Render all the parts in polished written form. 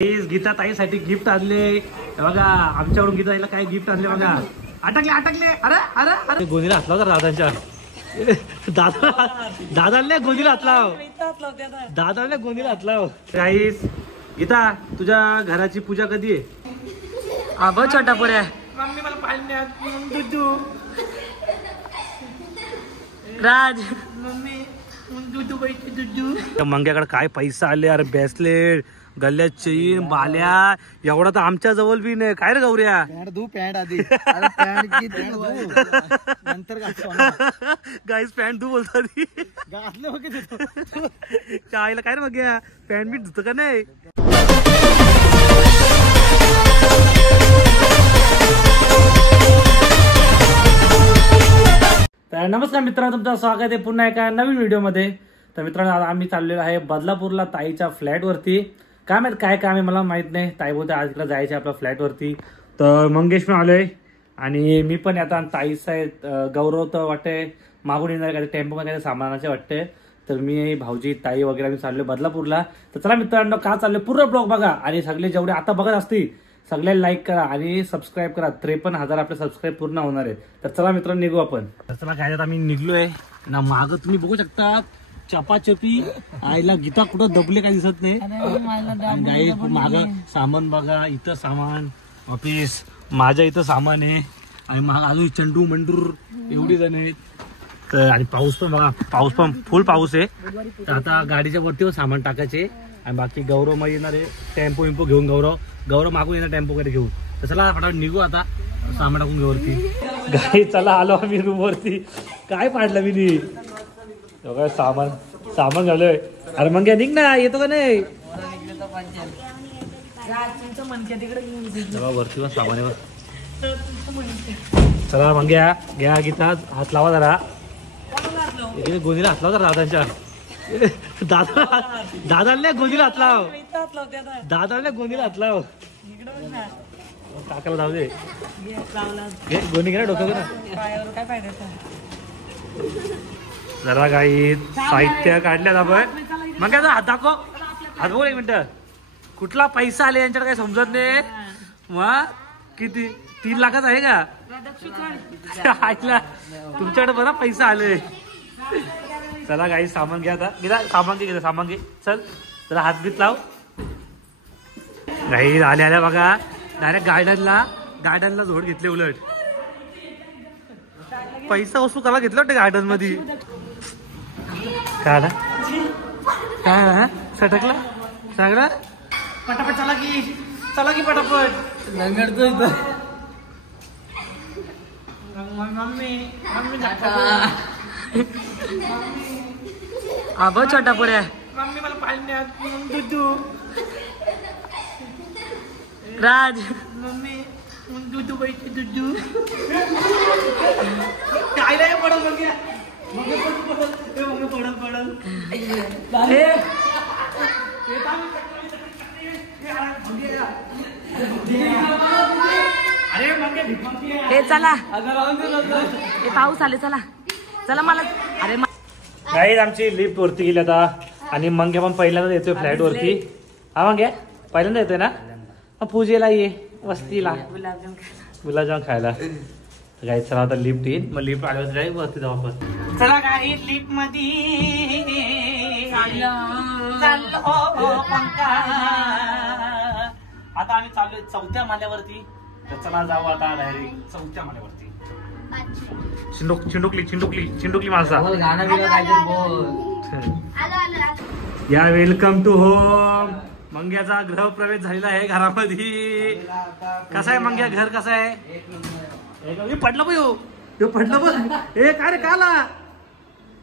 Gita ताईसाठी gift आणले बघा, आमच्याकडून गीता ताईला काय गिफ्ट आणले बघा. अटकले अरे अरे अरे गोदीला हात लाव दादांच्या. दादाने गोदीला हात लाव, दादाने गोदीला हात लाव. गाईस गीता तुझ्या घराची पूजा कधी आहे? अबो छोटा पोऱ्या मम्मी मला पाळण्यात दूधू राज मम्मी दूधू बैठी दूधू. मंग्याकडे काय पैसा आले अरे, ब्रेसलेट, गल्ल्यात चेन, बाल्या, एवढा तर आमच्या जवळ बी नाही. काय रे गौऱ्या? पॅन्ट आधी नंतर गाईस पॅन्ट धू बोलतो आईला. काय रे मग पॅन्ट बी धुत का नाही? तर नमस्कार मित्रांनो, तुमचं स्वागत आहे पुन्हा एका नवीन व्हिडिओमध्ये. तर मित्रांनो आज आम्ही चाललेलो आहे बदलापूरला ताईच्या फ्लॅटवरती. काय माहित काय काम आहे मला माहित नाही. ताई बोलते आज इकडे जायचे आपल्या फ्लॅटवरती. तर मंगेश पण आलोय आणि मी पण आता ताईचा गौरव तर वाटते मागून येणार काय टेम्पो मध्ये काय सामानाचे वाटते. तर मी भाऊजी ताई वगैरे आम्ही चाललोय बदलापूरला. तर चला मित्रांनो का चाललोय पूर्ण ब्लॉग बघा आणि सगळे जेवढे आता बघत असतील सगळे लाईक करा आणि सबस्क्राईब करा. 53,000 आपले सबस्क्राईब पूर्ण होणार आहे. तर चला मित्रांनो निघू आपण. तर चला काय आम्ही निघलोय ना. मागं तुम्ही बघू शकता चपाचपी आईला. गीता कुठं दबले काय दिसत नाही. गाई माग सामान बघा, इथं सामान ऑफिस, माझ्या इथं सामान आहे आणि माग अजून चंडू मंडूर एवढी जण आहेत. तर आणि पाऊस पण बघा, पाऊस पण फुल पाऊस आहे. तर आता गाडीच्या वरती सामान टाकायचे आणि बाकी गौरव मग येणार आहे टेम्पो विम्पो घेऊन. गौरव मागून येणार टेम्पो वगैरे घेऊन. तर चला फटाफट निघू आता सामान टाकून घेऊ वरती. गाई चला आलो आम्ही रूम वरती. काय पाडलं मी सामान झालंय. अरे मग निघ ना, येतो का नाही? वरती पण सामान आहे. चला मग घ्या गीता हात लावा जरा. गोदीला हात लाव जरा दादांच्या. दादाने गोदीला हात लाव, दादाने गोदीला हात लाव. काकाला जाऊ दे. गोणी घे ना डोक्यावर. काय फायदा जरा काही साहित्य काढल्यात आपण. मग काय हात दाखव, हात बघ एक मिनिट. कुठला पैसा आले यांच्याकडे काही समजत नाही. मग किती 3 लाखाचा आहे का? ऐकला तुमच्याकडे बरा पैसा आले. चला काही सामान घ्या आता. गेला सामान घे, सामान घे. चल जरा हात बीत लाव. काही आल्या बघा डायरेक्ट गार्डनला झोड घेतले. उलट पैसा वस्तू कला घेतलं वाटतं गार्डन मध्ये. काय काय सटकला सगळं. पटापट चला की पटापट लंगडतो इथं. अबो छोटा पोऱ्या मम्मी मला पाळण्यात दूधू राज मम्मी दूधू बैठी दूधू. काय नाही पडल पडल. हे चला हे पाऊस आले. चला मला. अरे नाही आमची लिफ्ट वरती गेली आता आणि मंगे पण पहिल्यांदा येतोय फ्लॅट वरती. हा मंगे पहिल्यांदा येतोय ना. पूजेला ये वस्तीला गुलाबजाम खायला. काय चला आता लिफ्ट येईल. मग लिफ्ट आल्यावर जाईल वरती जाऊ आपण. चला काय लिफ्ट मध्ये आता आम्ही चाललोय 4थ्या माल्यावरती. तर चला जाऊ आता डायरेक्ट 4थ्या माल्यावरती. चिंडुकली माणसा या. Welcome to home. मंग्याचा गृहप्रवेश झालेला आहे घरामध्ये. कसा आहे मंग्या घर? कसं आहे? पडलं पण यो पडलं पण. ए काय रे काला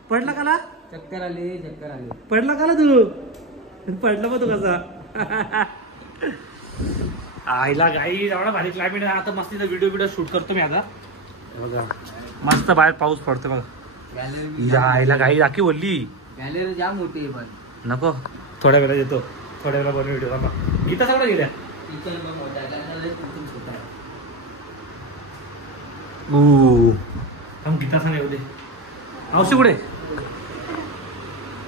पडला काला? चक्कर आली पडला काला तू? पडलं पण तू कसा? आईला गाई एवढा भारी क्लायमेट आहे. आता मस्त व्हिडिओ शूट करतो मी आता. बघा मस्त बाहेर पाऊस पडतो बघा. आईला गाई दाखी बोलली. गॅलरी जाम मोठी आहे पण नको थोड्या वेळा येतो. थोड्या वेळा बनवून व्हिडिओ. गीता सगळं गेल्या. गीता सांग येऊ दे. मावशी कुठे?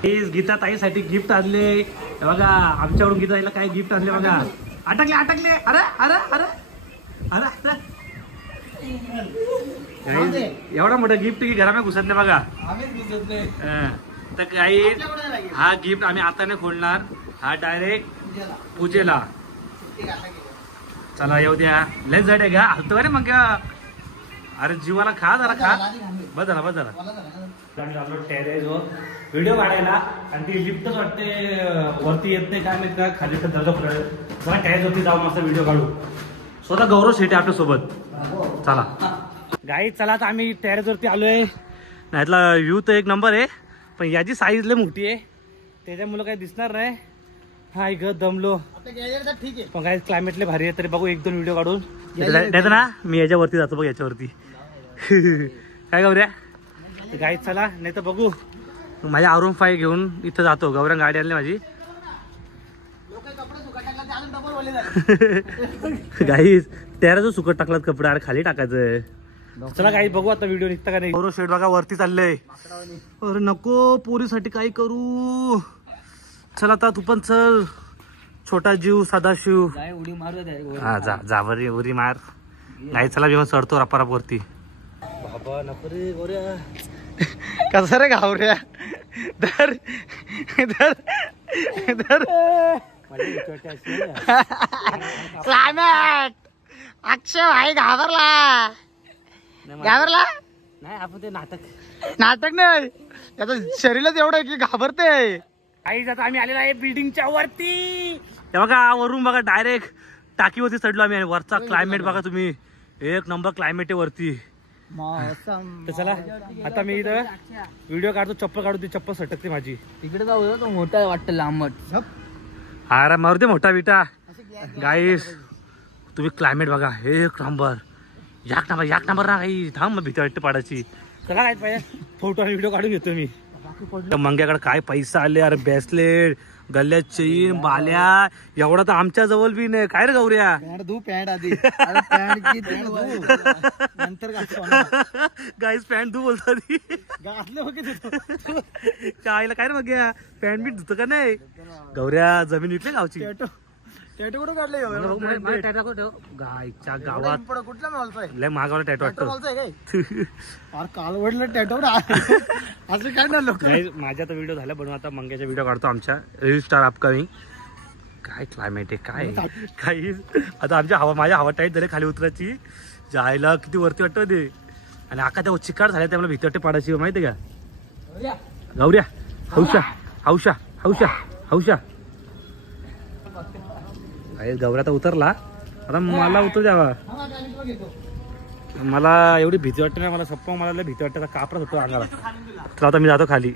गीता ताईसाठी गिफ्ट आणले बघा. आमच्याकडून गीता ताईला काय गिफ्ट आणले बघा. अटकले अटकले. अरे अरे अरे अरे एवढा मोठा गिफ्ट की घरामध्ये घुसत नाही बघा. तर काही हा गिफ्ट आम्ही आता नाही खोलणार. हा डायरेक्ट पूजेला. चला येऊ द्या. लय जड आहे का हलतो का रे मग. अरे जीवाला खा जरा खा. बस झाला बस झाला. टेरेस वर व्हिडिओ काढायला आणि ती लिफ्टच वाटते वरती येत नाही काय माहित का. खाली तर दर्जा जरा टेरेस वरती जाऊन मस्त व्हिडिओ काढू. स्वतः गौरव शेटे आपल्या सोबत. चला गाई चला. तर आम्ही टेरेस वरती आलोय. नाहीतला व्ह्यू तर एक नंबर आहे पण याची साईज लय मोठी आहे त्याच्यामुळे काही दिसणार नाही. हा ग दमलो ठीक आहे पण काय क्लायमेटले भारी आहे. तरी बघू एक दोन व्हिडिओ काढून नाही ना. मी याच्यावरती जातो बघ याच्यावरती. काय गौऱ्या गाईत चला. नाही तर बघू माझ्या आरून 5 घेऊन इथं जातो. गौऱ्या गाडी आणली माझी. गाईस त्याला जो सुकट टाकलात कपडे अरे खाली टाकायचंय. चला काही बघू आता व्हिडिओ निघता का नाही. गौरव शेट बघा वरती चाललंय. अरे नको पोरीसाठी काही करू. चल आता तू पण चल. छोटा जीव सदाशिव उडी मारू. हा जा जा बरी उरी मार. नाही चला जेव्हा चढतो रपारप वरती. बाबा नको रे गौऱ्या. कसं रे घावऱ्या. धर धर धर. क्लायमेट अक्षय भाई घाबरला. घाबरला नाही आपण ते नाटक नाही त्याचं शरीरच एवढं की घाबरते. आई आता आम्ही आलेलो आहे बिल्डिंगच्या वरती. हे बघा वरून बघा डायरेक्ट टाकीवरती चढलो आम्ही. वरचा क्लायमेट बघा तुम्ही. एक नंबर क्लायमेट आहे वरती. तर चला आता मी इथं व्हिडिओ काढतो. चप्पल काढू. ती चप्पल सटकते माझी. तिकडे जाऊ तो मोठा वाटतं लांबट. अरे मारू दे मोठा बिटा. गाईस तुम्ही क्लायमेट बघा एक नंबर. याक नंबर ना काही. थांब भीती वाटते पाडायची. चला काय पाहिजे फोटो आणि व्हिडिओ काढून घेतो मी. मंग्याकडे काय पैसा आले. अरे ब्रेसलेट गल्ल्यात चेन बाल्या एवढा तर आमच्या जवळ बी नाही. काय रे गौऱ्या. पॅन्ट आधी नंतर गाईस पॅन्ट धू बोलतात. आईला काय रे मग पॅन्ट बीट धुत का नाही. गौऱ्या जमीन विकली गावची. टॅटू कुठे काढले. गायच्या गावात कुठला मॉलचा आहे. लय महागाला टॅटू वाटतो. कालवडलं टॅटू असं काय ना लोक. माझ्या तर व्हिडिओ झाला बनवून. आता मंग्याचा व्हिडिओ काढतो आमच्या रील स्टार अपकमिंग. काय क्लायमेट आहे काय काही. आता आमच्या हवा माझ्या हवा टाईट झाली खाली उतरायची. जायला किती वरती वाटतं ते. आणि आका त्या चिकाट झाल्या त्यामुळे भीती वाटते पाडायची माहिती का. गौऱ्या हौशा हौशा हौशा हौशा. गौऱ्या तर उतरला. आता मला उतर द्यावा. मला एवढी भीती वाटते ना. मला सप्पा मला भीती वाटते. कापडच होतो अंगाला. तर आता मी जातो खाली.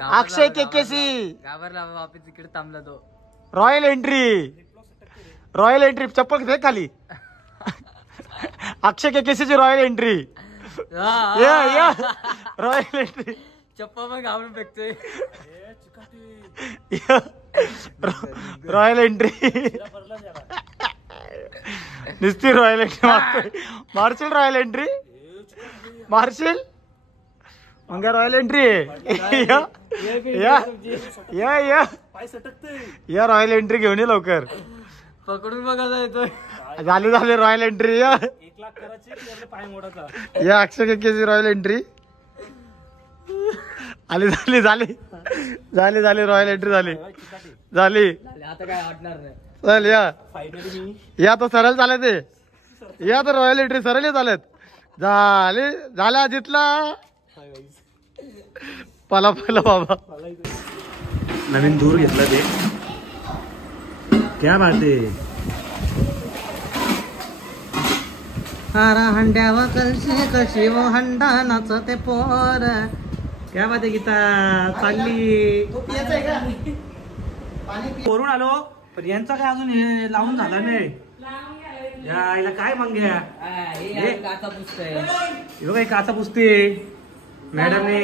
अक्षय केकेसी घाबरला वापस तिकडे थांबला तो. रॉयल एंट्री चप्पल घे खाली. अक्षय केकेसीची रॉयल एंट्री. रॉयल एंट्री चप्पल पण घाबरून फेकतोय. रॉयल एंट्री नुसती रॉयल एंट्री मारशील. रॉयल एंट्री मारशील मग रॉयल एंट्री. या रॉयल एंट्री घेऊन ये लवकर. पकडून बघा येतोय. झाली रॉयल एंट्री. या अक्षय केकेची रॉयल एंट्री झाली रॉयल एंट्री झाली. आता काय वाटणार नाही. चल या तर सरळ चालत ते. या तर रॉयल एंट्री सरळ चालत झाल्या जितला. पला बाबा नवीन दूर घेतला ते. क्या बात आहे. हंड्यावर कशी वो हंडा नाचते पोर. क्या बात आहे गीता. चालली वरून आलो पण यांचा काय अजून हे लावून झाला नाही. यायला काय मंग्या काही काचा पुसते मॅडमने.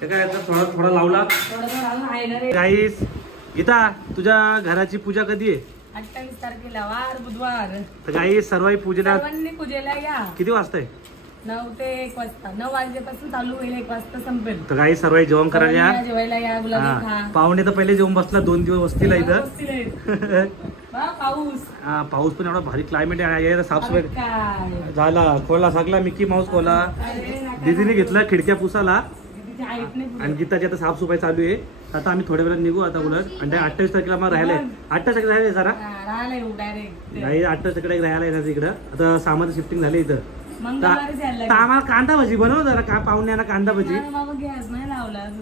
काय थोडा लावला. गाईस गीता तुझ्या घराची पूजा कधी आहे. 28 तारखेला वार बुधवार. तर गाईस सर्व पूजेला पूजेला या. किती वाजता आहे. 9 ते 1 वाजता 9 वाजल्यापासून चालू होईल 1 वाजता संपेल. तर काही सर्व जेवण करायला या. जेवायला या गुलाबी खा. पाहुणे तर पहिले जेवण बसला 2 दिवस वस्तीला इथं. पाऊस पाऊस पण एवढा भारी क्लायमेट आहे. साफसफाई झाला. खोला सगळा मिकी माऊस खोला दीदीने घेतला खिडक्या पुसाला आणि गीताची आता साफसफाई चालू आहे. आता आम्ही थोड्या वेळात निघू आता उलट आणि 28 तारखेला मग राहिलाय 28 तारखेला राहिले जरा नाही 28 तारखेला राहायला येणार इकडं. आता सामान शिफ्टिंग झाले इथं. आम्हाला कांदा भजी बनव जरा का पाहुण्यांना कांदा भजी.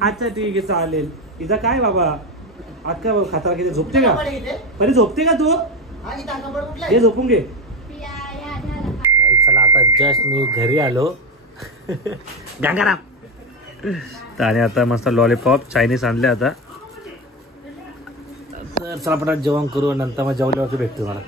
अच्छा ठीक आहे चालेल. इथं काय बाबा अक्का खाता किती झोपते का परी झोपते का तू हे झोपून घे. चला आता जस्ट मी घरी आलो गंगाराम आणि आता मस्त लॉलीपॉप चायनीज आणले. आता तर चला पटात जेवण करू नंतर मग जेवल्यावरती भेटतो मला.